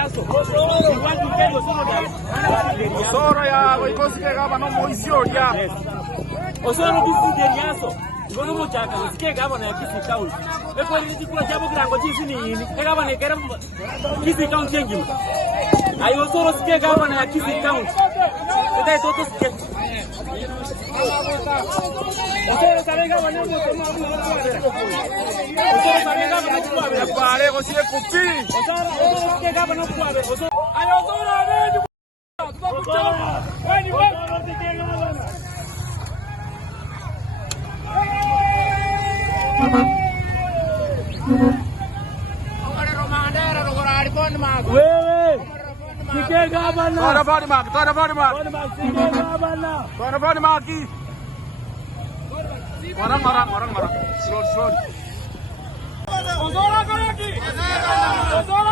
deriaso. Osoro ya goikosi ke gavana Moisioria. Osoro kisi deriaso. Ngono mochaka sike gavana ya Kisii County. Eko ni chikula chabo kirango chisi ni yini. Gavana kera Kisii County ngima. Ayo Osoro sike gavana ya Kisii County. Eka toto sike. Osoro sare gavana mo tomo abu na kuadera. Osoro sare gavana kuadera. Pare gosi kupi. Osoro sike gavana kuadera. Osoro ayo Osoro ane. Osoro. Wani Osoro sike gavana. Wewe sike gavana. Tora body mark. Sike gavana. Tora body mark. Orang. Slow. Osoro koreki. Osoro